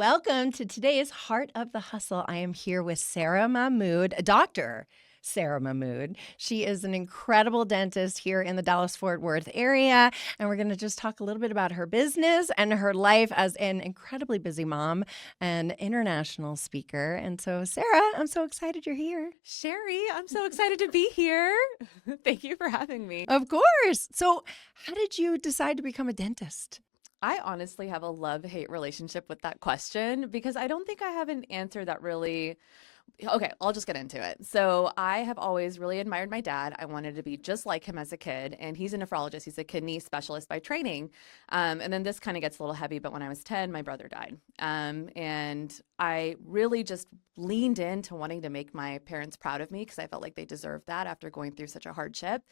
Welcome to today's Heart of the Hustle. I am here with Sarah Mahmood, Dr. Sarah Mahmood. She is an incredible dentist here in the Dallas-Fort Worth area, and we're going to just talk a little bit about her business and her life as an incredibly busy mom and international speaker. And so, Sarah, I'm so excited you're here. Sherry, I'm so excited to be here. Thank you for having me. Of course. So, how did you decide to become a dentist? I honestly have a love-hate relationship with that question because I don't think I have an answer that really. Okay, I'll just get into it. So I have always really admired my dad. I wanted to be just like him as a kid, and he's a nephrologist. He's a kidney specialist by training. And then this kind of gets a little heavy, but when I was 10, my brother died. And I really just leaned into wanting to make my parents proud of me because I felt like they deserved that after going through such a hardship.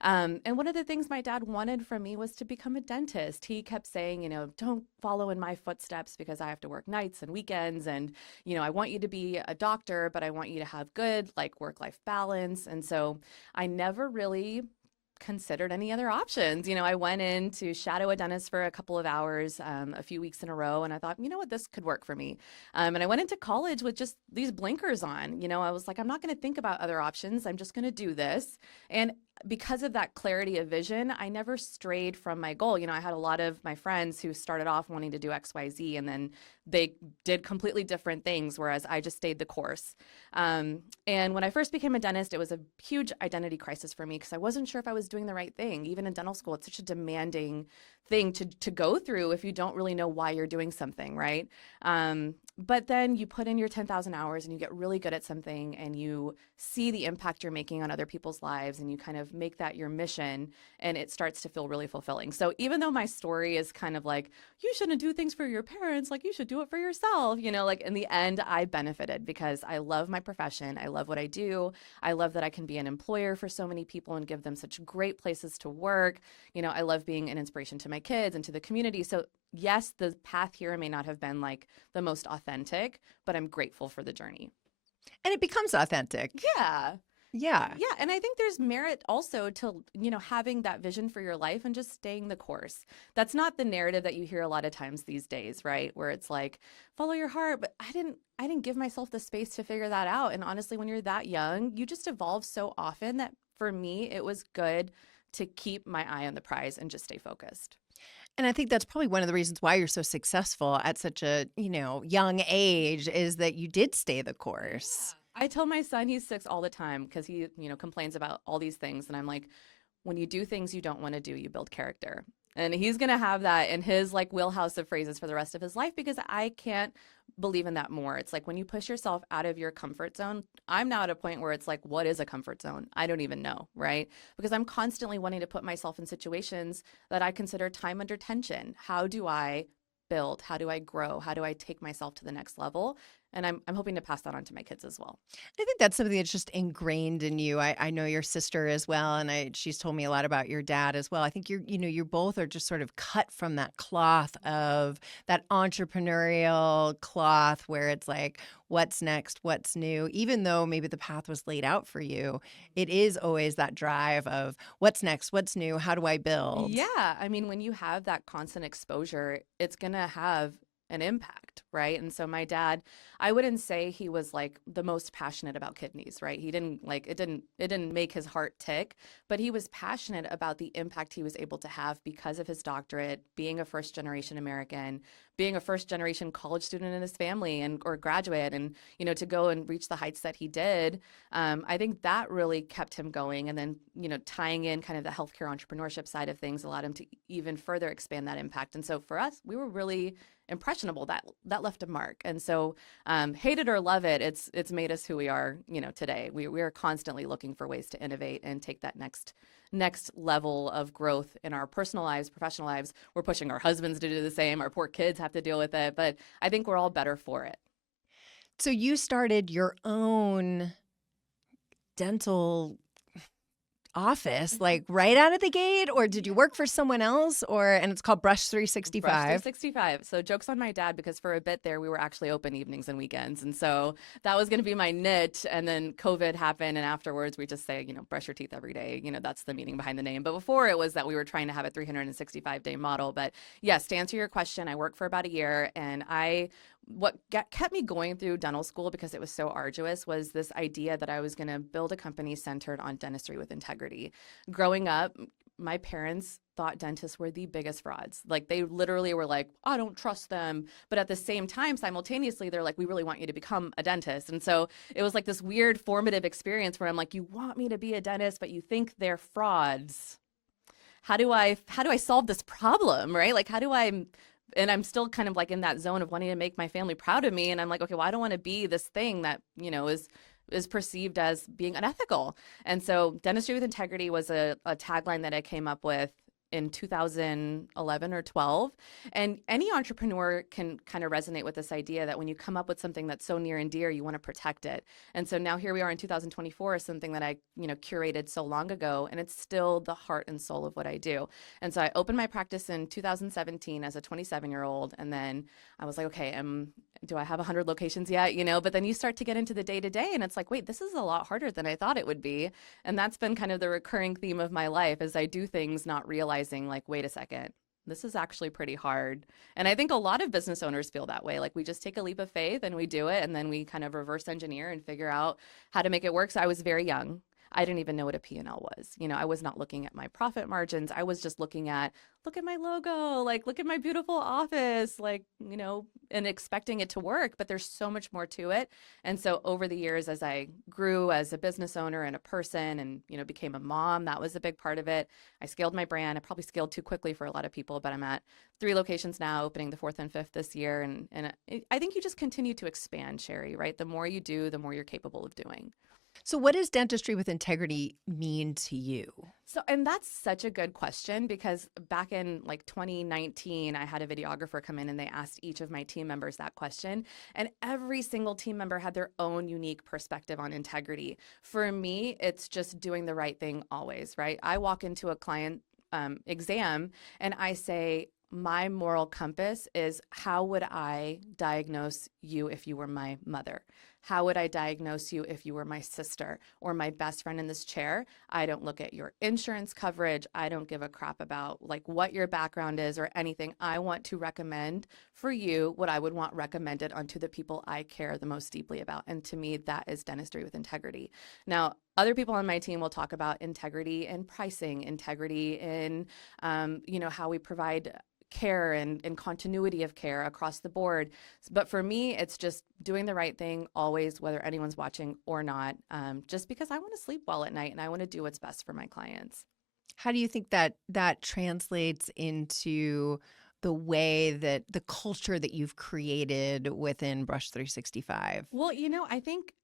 And one of the things my dad wanted from me was to become a dentist. He kept saying, don't follow in my footsteps because I have to work nights and weekends. And, I want you to be a doctor, but I want you to have good work-life balance. And so I never really considered any other options. I went in to shadow a dentist for a couple of hours, a few weeks in a row, and I thought, you know what, this could work for me. And I went into college with just these blinkers on. I was like, I'm not going to think about other options. I'm just going to do this. And because of that clarity of vision, I never strayed from my goal. I had a lot of my friends who started off wanting to do XYZ, and then they did completely different things, whereas I just stayed the course. And when I first became a dentist, it was a huge identity crisis for me because I wasn't sure if I was doing the right thing. Even in dental school, it's such a demanding thing to go through if you don't really know why you're doing something, right? But then you put in your 10,000 hours and you get really good at something and you see the impact you're making on other people's lives and you kind of make that your mission and it starts to feel really fulfilling. So even though my story is kind of like, you shouldn't do things for your parents, you should do it for yourself, in the end, I benefited because I love my profession. I love what I do. I love that I can be an employer for so many people and give them such great places to work. I love being an inspiration to my kids and to the community. So yes, the path here may not have been the most authentic, but I'm grateful for the journey. And it becomes authentic. Yeah. Yeah. Yeah. And I think there's merit also to, having that vision for your life and just staying the course. That's not the narrative that you hear a lot of times these days, right? Where it's like, follow your heart. But I didn't give myself the space to figure that out. And honestly, when you're that young, you just evolve so often that for me, it was good to keep my eye on the prize and just stay focused. And I think that's probably one of the reasons why you're so successful at such a, young age is that you did stay the course. Yeah. I tell my son, he's 6 all the time because he, complains about all these things. And I'm like, when you do things you don't want to do, you build character. And he's going to have that in his wheelhouse of phrases for the rest of his life because I can't believe in that more. It's like when you push yourself out of your comfort zone, I'm now at a point where it's like, what is a comfort zone? I don't even know, right? Because I'm constantly wanting to put myself in situations that I consider time under tension. How do I build? How do I grow? How do I take myself to the next level? And I'm hoping to pass that on to my kids as well. I think that's something that's just ingrained in you. I know your sister as well, and she's told me a lot about your dad as well. I think you both are just sort of cut from that cloth of that entrepreneurial cloth where it's like, what's next, what's new. Even though maybe the path was laid out for you, it is always that drive of what's next, what's new, how do I build? Yeah, I mean, when you have that constant exposure, it's gonna have an impact, right? And so my dad, I wouldn't say he was the most passionate about kidneys, right? He didn't it didn't make his heart tick, but he was passionate about the impact he was able to have because of his doctorate, being a first generation American, being a first generation college student in his family and or graduate and to go and reach the heights that he did. I think that really kept him going. And then, tying in kind of the healthcare entrepreneurship side of things allowed him to even further expand that impact. And so for us, we were really impressionable. That left a mark. And so hate it or love it, it's made us who we are, today. We are constantly looking for ways to innovate and take that next level of growth in our personal lives, professional lives. We're pushing our husbands to do the same. Our poor kids have to deal with it, but I think we're all better for it. So you started your own dental office right out of the gate, or did you work for someone else, and it's called Brush 365? Brush 365. So joke's on my dad because for a bit there we were actually open evenings and weekends, and so that was going to be my niche. And then COVID happened, and afterwards we just say, brush your teeth every day. That's the meaning behind the name. But before it was that we were trying to have a 365-day model. But yes, to answer your question, I worked for about a year, and I kept me going through dental school because it was so arduous was this idea that I was going to build a company centered on dentistry with integrity. Growing up, my parents thought dentists were the biggest frauds. Like they literally were like, I don't trust them. But at the same time, simultaneously, they're like, we really want you to become a dentist. And so it was like this weird formative experience where I'm like, you want me to be a dentist, but you think they're frauds. How do I solve this problem, right? Like how do I and I'm still kind of like in that zone of wanting to make my family proud of me. And I'm like, okay, well, I don't want to be this thing that, is perceived as being unethical. And so dentistry with integrity was a tagline that I came up with in 2011 or 12. And any entrepreneur can kind of resonate with this idea that when you come up with something that's so near and dear, you want to protect it. And so now here we are in 2024, something that I, curated so long ago, and it's still the heart and soul of what I do. And so I opened my practice in 2017 as a 27-year-old. And then I was like, okay, do I have 100 locations yet? But then you start to get into the day to day and it's like, wait, this is a lot harder than I thought it would be. And that's been kind of the recurring theme of my life as I do things not realizing like, wait a second, this is actually pretty hard. And I think a lot of business owners feel that way. Like we just take a leap of faith and we do it. And then we kind of reverse engineer and figure out how to make it work. So I was very young. I didn't even know what a P&L was. I was not looking at my profit margins. I was just looking at, look at my logo, like, look at my beautiful office, like, and expecting it to work. But there's so much more to it. And so over the years, as I grew as a business owner and a person and, became a mom, that was a big part of it. I scaled my brand. I probably scaled too quickly for a lot of people, but I'm at 3 locations now, opening the 4th and 5th this year. And I think you just continue to expand, Sherry, right? The more you do, the more you're capable of doing. So what does dentistry with integrity mean to you? So, and that's such a good question because back in like 2019, I had a videographer come in and they asked each of my team members that question. And every single team member had their own unique perspective on integrity. For me, it's just doing the right thing always, right? I walk into a client exam and I say, my moral compass is how would I diagnose you if you were my mother? How would I diagnose you if you were my sister or my best friend in this chair? I don't look at your insurance coverage. I don't give a crap about like what your background is or anything. I want to recommend for you what I would want recommended onto the people I care the most deeply about. And to me, that is dentistry with integrity. Now, other people on my team will talk about integrity in pricing, integrity in, how we provide care and continuity of care across the board. But for me, it's just doing the right thing always, whether anyone's watching or not, just because I want to sleep well at night and I want to do what's best for my clients. How do you think that translates into the way that the culture that you've created within Brush 365? Well, I think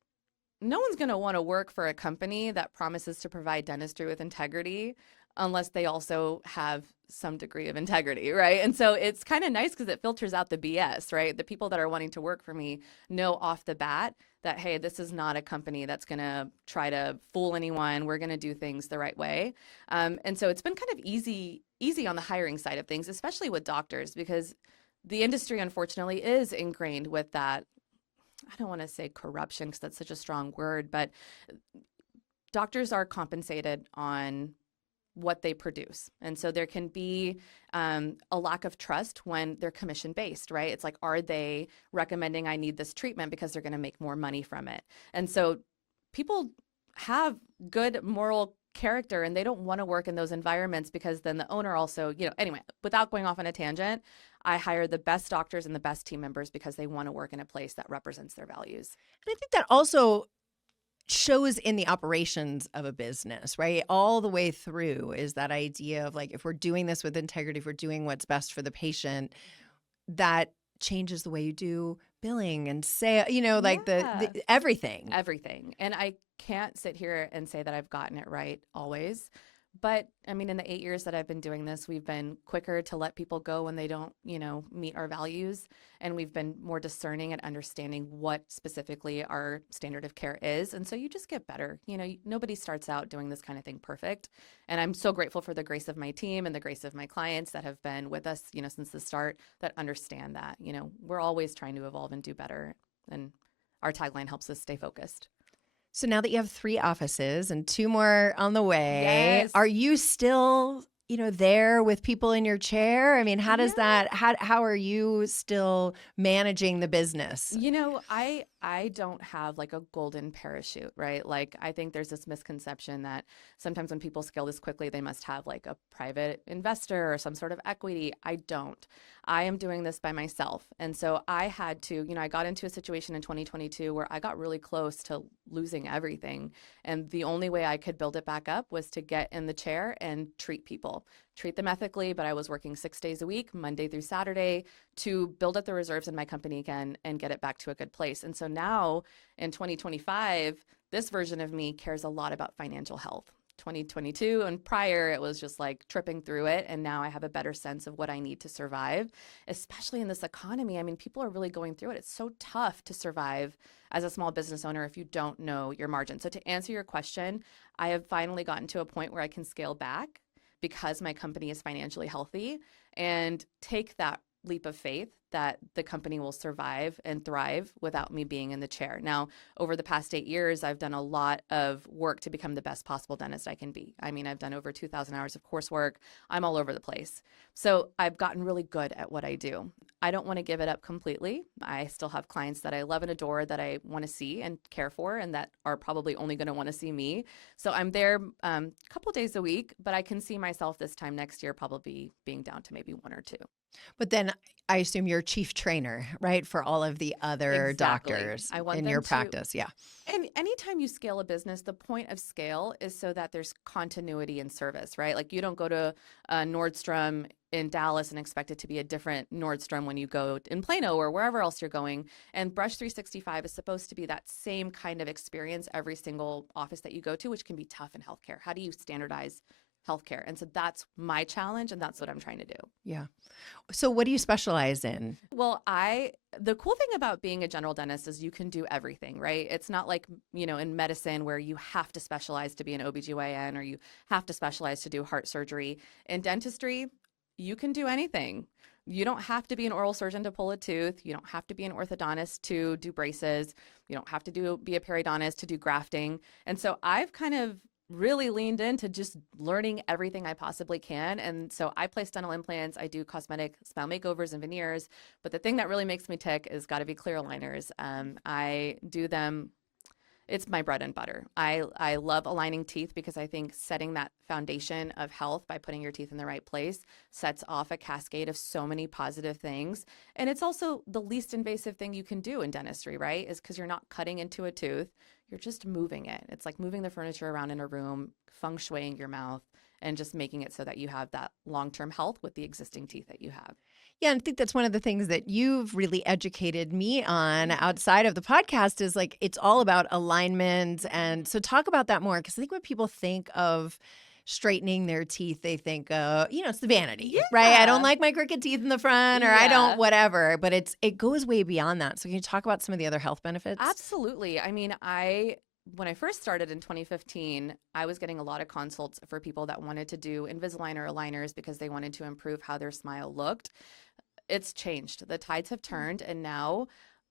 no one's going to want to work for a company that promises to provide dentistry with integrity unless they also have some degree of integrity, right? And so it's kind of nice because it filters out the BS, right? The people that are wanting to work for me know off the bat that, hey, this is not a company that's going to try to fool anyone. We're going to do things the right way. And so it's been kind of easy on the hiring side of things, especially with doctors, because the industry, unfortunately, is ingrained with that. I don't want to say corruption because that's such a strong word, but doctors are compensated on what they produce. And so there can be a lack of trust when they're commission based, right? It's like, are they recommending I need this treatment because they're going to make more money from it? And so people have good moral character and they don't want to work in those environments because then the owner also, anyway, without going off on a tangent, I hire the best doctors and the best team members because they want to work in a place that represents their values. And I think that also shows in the operations of a business, right? All the way through is that idea of like, if we're doing this with integrity, if we're doing what's best for the patient, that changes the way you do billing and say, like the everything. Everything. And I can't sit here and say that I've gotten it right always. But I mean, in the 8 years that I've been doing this, we've been quicker to let people go when they don't, meet our values. And we've been more discerning at understanding what specifically our standard of care is. And so you just get better. Nobody starts out doing this kind of thing perfect. And I'm so grateful for the grace of my team and the grace of my clients that have been with us, since the start, that understand that, we're always trying to evolve and do better. And our tagline helps us stay focused. So now that you have 3 offices and 2 more on the way, Yes. are you still there with people in your chair? I mean, how does Yeah. that, how are you still managing the business? I don't have like a golden parachute, right? Like I think there's this misconception that sometimes when people scale this quickly, they must have like a private investor or some sort of equity. I don't. I am doing this by myself. And so I had to, I got into a situation in 2022 where I got really close to losing everything. And the only way I could build it back up was to get in the chair and treat them ethically. But I was working 6 days a week, Monday through Saturday, to build up the reserves in my company again and get it back to a good place. And so now in 2025, this version of me cares a lot about financial health. 2022 and prior, it was just like tripping through it. And now I have a better sense of what I need to survive, especially in this economy. I mean, people are really going through it. It's so tough to survive as a small business owner if you don't know your margin. So, to answer your question, I have finally gotten to a point where I can scale back because my company is financially healthy and take that leap of faith that the company will survive and thrive without me being in the chair. Now, over the past 8 years, I've done a lot of work to become the best possible dentist I can be. I mean, I've done over 2,000 hours of coursework. I'm all over the place. So I've gotten really good at what I do. I don't want to give it up completely. I still have clients that I love and adore that I want to see and care for and that are probably only going to want to see me. So I'm there a couple days a week, but I can see myself this time next year probably being down to maybe one or two. But then I assume you're chief trainer, right? For all of the other Exactly. doctors I want in them your to. practice. Yeah. And anytime you scale a business, the point of scale is so that there's continuity in service, right? Like you don't go to Nordstrom in Dallas and expect it to be a different Nordstrom when you go in Plano or wherever else you're going. And Brush 365 is supposed to be that same kind of experience every single office that you go to, which can be tough in healthcare. How do you standardize healthcare? And so that's my challenge, and that's what I'm trying to do. Yeah. So what do you specialize in? Well, the cool thing about being a general dentist is you can do everything, right? It's not like, in medicine where you have to specialize to be an OBGYN or you have to specialize to do heart surgery. In dentistry, you can do anything. You don't have to be an oral surgeon to pull a tooth. You don't have to be an orthodontist to do braces. You don't have to be a periodontist to do grafting. And so I've kind of really leaned into just learning everything I possibly can. And so I place dental implants, I do cosmetic smile makeovers and veneers. But the thing that really makes me tick is got to be clear aligners. I do them. It's my bread and butter. I love aligning teeth because I think setting that foundation of health by putting your teeth in the right place sets off a cascade of so many positive things. And it's also the least invasive thing you can do in dentistry, right? Is because you're not cutting into a tooth, you're just moving it. It's like moving the furniture around in a room, feng shuiing your mouth, and just making it so that you have that long-term health with the existing teeth that you have. Yeah, and I think that's one of the things that you've really educated me on outside of the podcast is like it's all about alignment. And so talk about that more because I think when people think of straightening their teeth, they think, it's the vanity, right? I don't Yeah. like my crooked teeth in the front or I don't Yeah. whatever, but it goes way beyond that. So can you talk about some of the other health benefits? Absolutely. I mean, when I first started in 2015, I was getting a lot of consults for people that wanted to do Invisalign or aligners because they wanted to improve how their smile looked. It's changed. The tides have turned, and now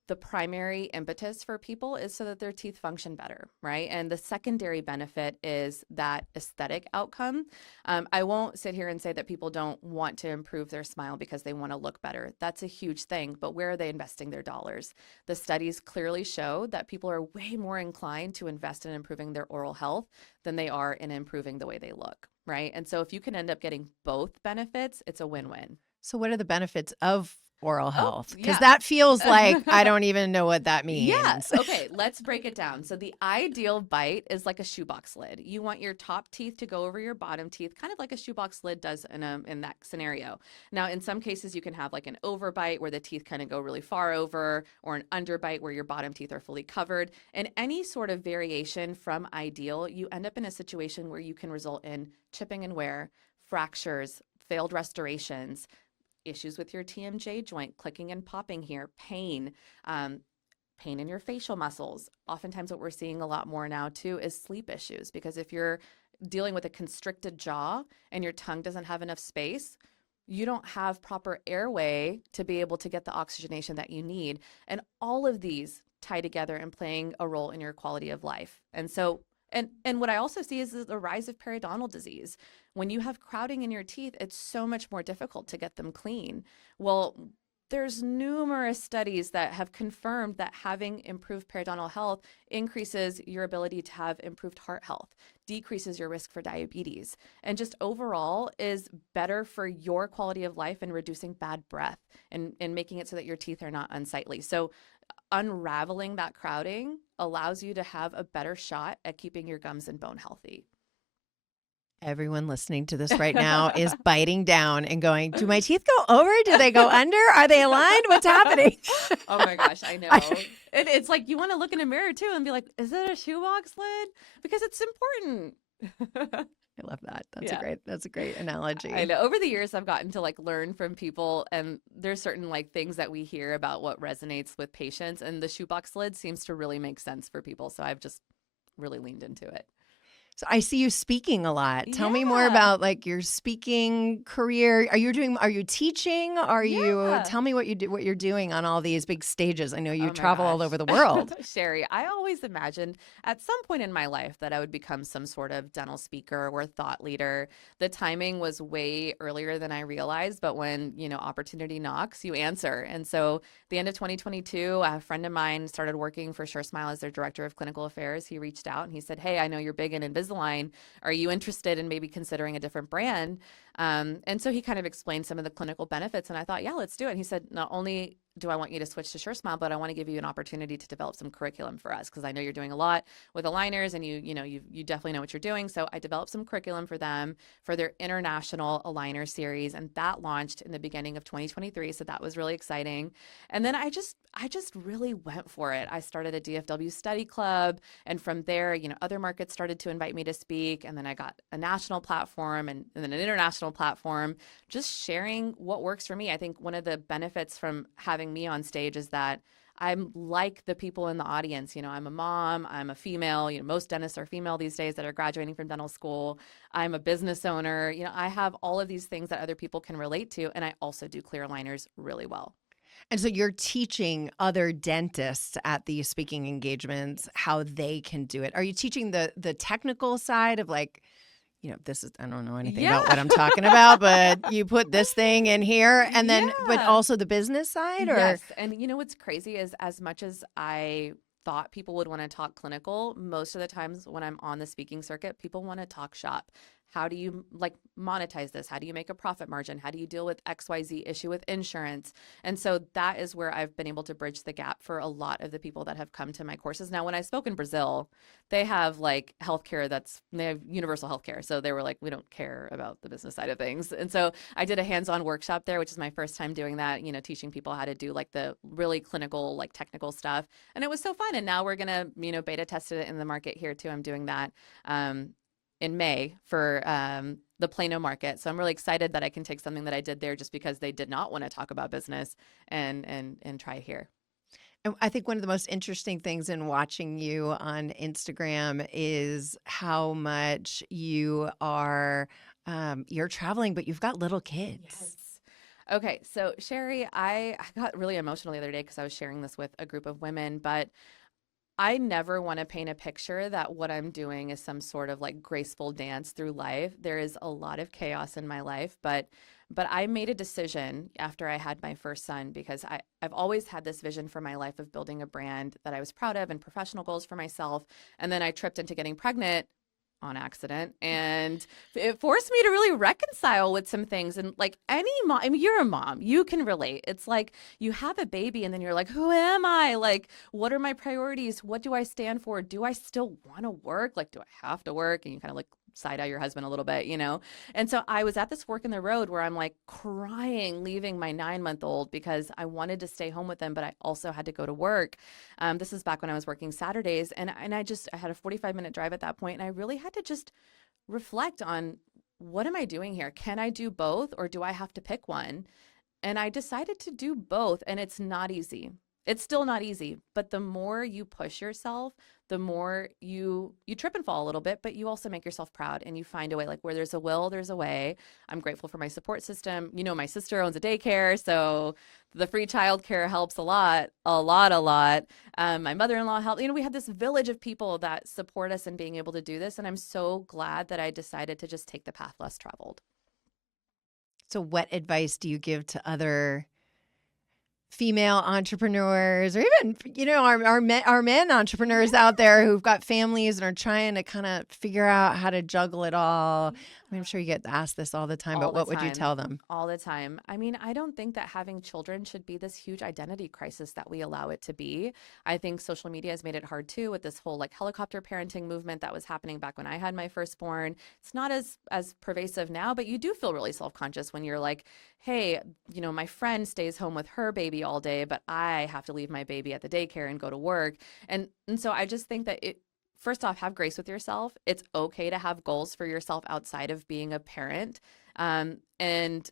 the primary impetus for people is so that their teeth function better, right? And the secondary benefit is that aesthetic outcome. I won't sit here and say that people don't want to improve their smile because they want to look better. That's a huge thing, but where are they investing their dollars? The studies clearly show that people are way more inclined to invest in improving their oral health than they are in improving the way they look, right? And so if you can end up getting both benefits, it's a win-win. So what are the benefits of oral Oh, health? Because yeah. that feels like I don't even know what that Yeah. means. Okay. Let's break it down. So, the ideal bite is like a shoebox lid. You want your top teeth to go over your bottom teeth, kind of like a shoebox lid does in that scenario. Now, in some cases, you can have like an overbite where the teeth kind of go really far over, or an underbite where your bottom teeth are fully covered. And any sort of variation from ideal, you end up in a situation where you can result in chipping and wear, fractures, failed restorations, issues with your TMJ joint, clicking and popping here, um, pain in your facial muscles. Oftentimes, what we're seeing a lot more now too is sleep issues because if you're dealing with a constricted jaw and your tongue doesn't have enough space, you don't have proper airway to be able to get the oxygenation that you need. And all of these tie together and playing a role in your quality of life. And so, and what I also see is the rise of periodontal disease. When you have crowding in your teeth, it's so much more difficult to get them clean. Well, there's numerous studies that have confirmed that having improved periodontal health increases your ability to have improved heart health, decreases your risk for diabetes, and just overall is better for your quality of life and reducing bad breath and making it so that your teeth are not unsightly. So unraveling that crowding allows you to have a better shot at keeping your gums and bone healthy. Everyone listening to this right now is biting down and going, do my teeth go over? Do they go under? Are they aligned? What's happening? Oh my gosh, I know. It's like you want to look in a mirror too and be like, is that a shoebox lid? Because it's important. I love that. Yeah. That's a great I analogy. know. Over the years, I've gotten to like learn from people, and there's certain like things that we hear about what resonates with patients, and the shoebox lid seems to really make sense for people. So I've just really leaned into it. So I see you speaking a lot. Tell me more Yeah. about like your speaking career. Are you teaching? Yeah. Tell me what you're doing on all these big stages. I know you Oh my travel all gosh. over the world. Sherry, I always imagined at some point in my life that I would become some sort of dental speaker or thought leader. The timing was way earlier than I realized, but when, opportunity knocks, you answer. And so the end of 2022, a friend of mine started working for SureSmile as their director of clinical affairs. He reached out and he said, "Hey, I know you're big in Invisalign. Are you interested in maybe considering a different brand?" And so he kind of explained some of the clinical benefits, and I thought, yeah, let's do it. And he said, not only do I want you to switch to SureSmile, but I want to give you an opportunity to develop some curriculum for us because I know you're doing a lot with aligners, and you definitely know what you're doing. So I developed some curriculum for them for their international aligner series, and that launched in the beginning of 2023. So that was really exciting. And then I just really went for it. I started a DFW study club, and from there, other markets started to invite me to speak, and then I got a national platform and then an international platform, just sharing what works for me. I think one of the benefits from having me on stage is that I'm like the people in the audience. I'm a mom, I'm a female. Most dentists are female these days that are graduating from dental school. I'm a business owner. I have all of these things that other people can relate to, and I also do clear aligners really well. And so you're teaching other dentists at these speaking engagements how they can do it. Are you teaching the technical side of like, this is, I don't know anything Yeah. about what I'm talking about, but you put this thing in here and then, but Yeah. also the business side or? Yes. And what's crazy is as much as I thought people would want to talk clinical, most of the times when I'm on the speaking circuit, people want to talk shop. How do you like monetize this? How do you make a profit margin? How do you deal with XYZ issue with insurance? And so that is where I've been able to bridge the gap for a lot of the people that have come to my courses. Now, when I spoke in Brazil, they have like healthcare they have universal healthcare. So they were like, we don't care about the business side of things. And so I did a hands-on workshop there, which is my first time doing that, teaching people how to do like the really clinical, like technical stuff. And it was so fun. And now we're going to, beta test it in the market here too. I'm doing that in May for the Plano market. So I'm really excited that I can take something that I did there just because they did not want to talk about business and try here. And I think one of the most interesting things in watching you on Instagram is how much you're traveling, but you've got little kids. Yes. Okay, so Sherry, I got really emotional the other day because I was sharing this with a group of women, but I never want to paint a picture that what I'm doing is some sort of like graceful dance through life. There is a lot of chaos in my life, but I made a decision after I had my first son because I've always had this vision for my life of building a brand that I was proud of and professional goals for myself. And then I tripped into getting pregnant on accident, and it forced me to really reconcile with some things. And like any mom, I mean, you're a mom, you can relate. It's like you have a baby and then you're like, who am I? Like, what are my priorities? What do I stand for? Do I still want to work? Like, do I have to work? And you kind of like side eye your husband a little bit. And so I was at this fork in the road where I'm like crying leaving my 9-month-old because I wanted to stay home with him, but I also had to go to work. This is back when I was working Saturdays, and I had a 45-minute drive at that point, and I really had to just reflect on, what am I doing here? Can I do both, or do I have to pick one? And I decided to do both, and it's not easy. It's still not easy, but the more you push yourself, the more you trip and fall a little bit, but you also make yourself proud and you find a way. Like where there's a will, there's a way. I'm grateful for my support system. You know, my sister owns a daycare, so the free childcare helps a lot, a lot, a lot. My mother-in-law helped. You know, we have this village of people that support us in being able to do this, and I'm so glad that I decided to just take the path less traveled. So what advice do you give to other female entrepreneurs, or even, our men entrepreneurs out there who've got families and are trying to kind of figure out how to juggle it all? I mean, I'm sure you get asked this all the time, All but the what would you time. tell them? All the time. I mean, I don't think that having children should be this huge identity crisis that we allow it to be. I think social media has made it hard too with this whole like helicopter parenting movement that was happening back when I had my firstborn. It's not as pervasive now, but you do feel really self-conscious when you're like, hey, you know, my friend stays home with her baby all day, but I have to leave my baby at the daycare and go to work. And so I just think that it first off, have grace with yourself. It's okay to have goals for yourself outside of being a parent. And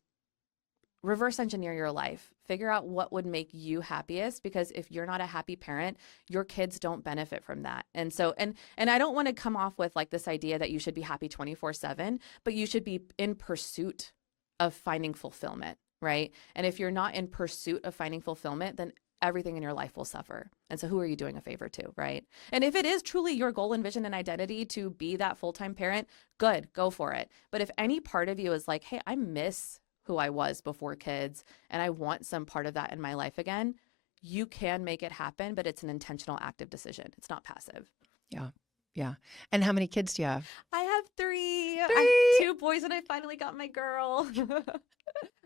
reverse engineer your life. Figure out what would make you happiest, because if you're not a happy parent, your kids don't benefit from that. And so and I don't want to come off with like this idea that you should be happy 24/7, but you should be in pursuit of finding fulfillment, right? And if you're not in pursuit of finding fulfillment, then everything in your life will suffer. And so who are you doing a favor to, right? And if it is truly your goal and vision and identity to be that full-time parent, good, go for it. But if any part of you is like, hey, I miss who I was before kids and I want some part of that in my life again, you can make it happen, but it's an intentional active decision. It's not passive. Yeah. Yeah. And how many kids do you have? I have three. I Three. have two boys and I finally got my girl.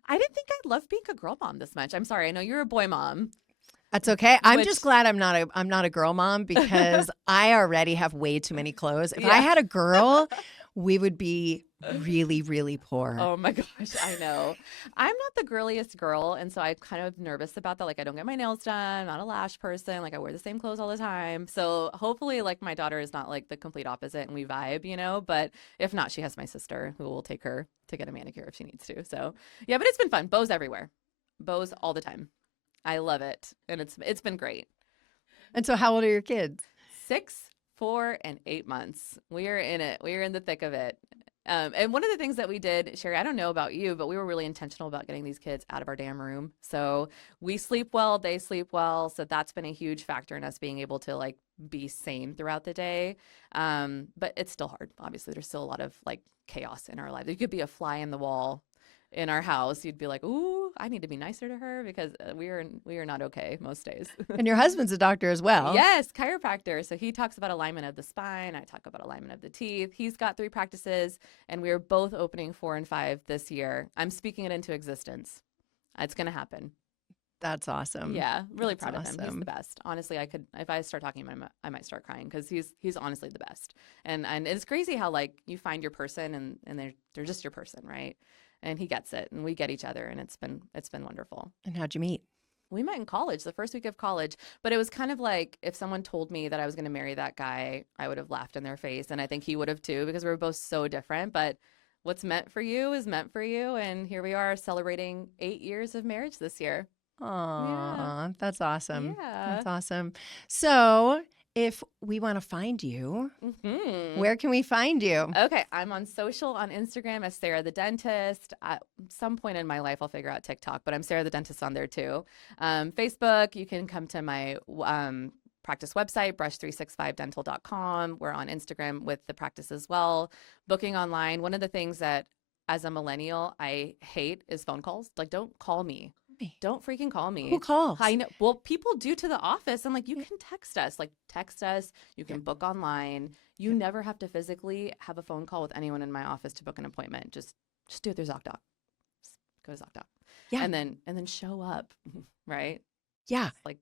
I didn't think I'd love being a girl mom this much. I'm sorry. I know you're a boy mom. That's okay. I'm just Which glad I'm not a girl mom, because I already have way too many clothes. If I yeah. had a girl, we would be really, really poor. Oh my gosh, I know. I'm not the girliest girl, and so I'm kind of nervous about that. Like, I don't get my nails done. I'm not a lash person. Like, I wear the same clothes all the time. So hopefully, like, my daughter is not like the complete opposite, and we vibe, you know. But if not, she has my sister who will take her to get a manicure if she needs to. So yeah, but it's been fun. Bows everywhere, bows all the time. I love it, and it's been great. And so how old are your kids? 6, 4, and 8 months. We are in it. We are in the thick of it. And one of the things that we did, Sherry, I don't know about you, but we were really intentional about getting these kids out of our damn room. So we sleep well, they sleep well. So that's been a huge factor in us being able to like be sane throughout the day. But it's still hard. Obviously, there's still a lot of like chaos in our life. There could be a fly in the wall in our house. You'd be like, ooh, I need to be nicer to her, because we are not okay most days. And your husband's a doctor as well. Yes, chiropractor. So he talks about alignment of the spine. I talk about alignment of the teeth. He's got 3 practices, and we are both opening 4 and 5 this year. I'm speaking it into existence. It's going to happen. That's awesome. Yeah, really That's proud of him. He's awesome. the best. Honestly, I could, if I start talking about him, I might start crying, because he's honestly the best. And it's crazy how like you find your person, and they're just your person, right? And he gets it, and we get each other, and it's been wonderful. And how'd you meet? We met in college, the first week of college, but it was kind of like if someone told me that I was going to marry that guy, I would have laughed in their face, and I think he would have too, because we were both so different. But what's meant for you is meant for you, and here we are celebrating 8 years of marriage this year. Yeah. Aw, that's awesome. Yeah. That's awesome. So if we want to find you, where can we find you? Okay, I'm on social on Instagram as Sarah the Dentist. At some point in my life, I'll figure out TikTok, but I'm Sarah the Dentist on there too. Facebook, you can come to my practice website, brush365dental.com. We're on Instagram with the practice as well. Booking online. One of the things that as a millennial I hate is phone calls. Like, don't call me. Don't freaking call me. Who calls? I know. Well, people do to the office. I'm like, you can text us. Like, text us. You can book online. You never have to physically have a phone call with anyone in my office to book an appointment. Just do it through ZocDoc. Just go to ZocDoc. Yeah. And then show up. Right? Yeah. It's like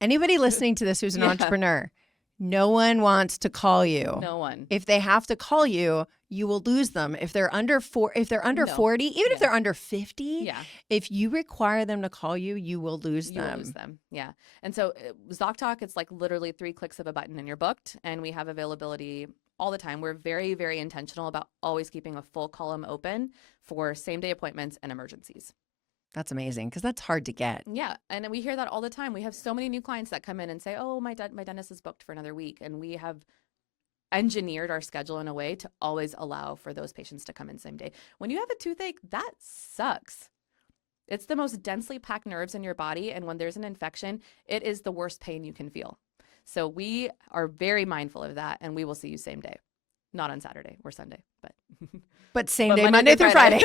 Anybody listening to this who's an Yeah. entrepreneur, no one wants to call you. no one. If they have to call you, you will lose them. If they're under No. 40, even Yeah. if they're under 50, Yeah. if you require them to call you, you will lose You will them. lose them. Yeah. And so ZocTalk, it's like literally 3 clicks of a button and you're booked. And we have availability all the time. We're very, very intentional about always keeping a full column open for same day appointments and emergencies. That's amazing because that's hard to get. Yeah. And we hear that all the time. We have so many new clients that come in and say, oh, my dentist is booked for another week. And we have engineered our schedule in a way to always allow for those patients to come in same day. When you have a toothache, that sucks. It's the most densely packed nerves in your body. And when there's an infection, it is the worst pain you can feel. So we are very mindful of that. And we will see you same day. Not on Saturday or Sunday, But same but day, Monday through Friday.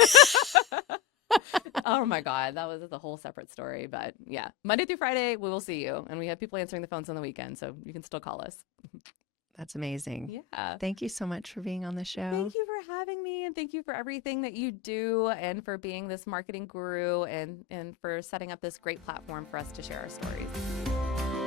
Oh my God, that was a whole separate story. But yeah, Monday through Friday, we will see you. And we have people answering the phones on the weekend, so you can still call us. That's amazing. Yeah. Thank you so much for being on the show. Thank you for having me, and thank you for everything that you do and for being this marketing guru and for setting up this great platform for us to share our stories.